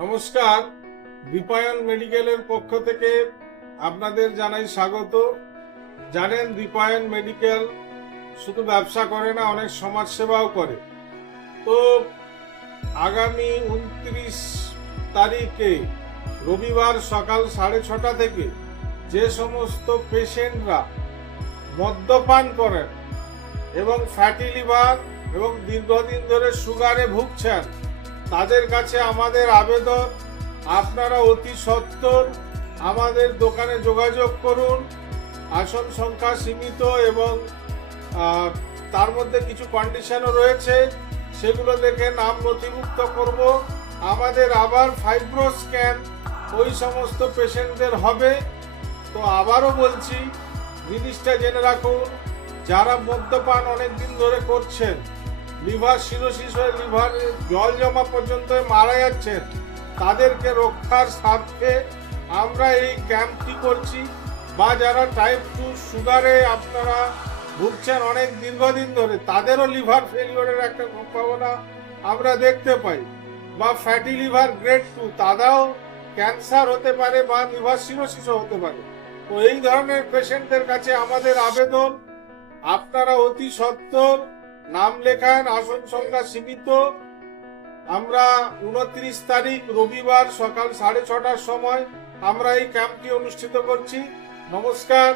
নমস্কার। দীপায়ন মেডিকেলের পক্ষ থেকে আপনাদের জানাই স্বাগত। জানেন, দীপায়ন মেডিকেল শুধু ব্যবসা করে না, অনেক সমাজ সেবাও করে। তো আগামী উনত্রিশ তারিখে রবিবার সকাল সাড়ে ছটা থেকে যে সমস্ত পেশেন্টরা মদ্যপান করেন এবং ফ্যাটি লিভার এবং দীর্ঘদিন ধরে সুগারে ভুগছেন তাদের কাছে আমাদের আবেদন, আপনারা অতি সত্বর আমাদের দোকানে যোগাযোগ করুন। আসন সংখ্যা সীমিত এবং তার মধ্যে কিছু কন্ডিশনও রয়েছে, সেগুলো দেখে নাম নথিভুক্ত করব। আমাদের আবার ফাইব্রো স্ক্যান ওই সমস্ত পেশেন্টদের হবে। তো আবারও বলছি, জিনিসটা জেনে রাখুন, যারা মদ্যপান অনেক দিন ধরে করছেন লিভার সিরোসিস হয়ে লিভার জল জমা পর্যন্ত মারা যাচ্ছেন তাদেরকে রক্ষার স্বার্থে আমরা এই ক্যাম্পটি করছি বা যারা টাইপ টু সুগারে আপনারা ভুগছেন অনেক দীর্ঘদিন ধরে, তাদেরও লিভার ফেলিওরের একটা সম্ভাবনা আমরা দেখতে পাই। বা ফ্যাটি লিভার গ্রেড টু তারাও ক্যান্সার হতে পারে বা লিভার সিরোসিসও হতে পারে। তো এই ধরনের পেশেন্টদের কাছে আমাদের আবেদন, আপনারা অতি সত্বর নাম লেখান, আসন সংখ্যা সীমিত। আমরা উনত্রিশ তারিখ রবিবার সকাল সাড়ে ছটার সময় আমরা এই ক্যাম্পটি অনুষ্ঠিত করছি। নমস্কার।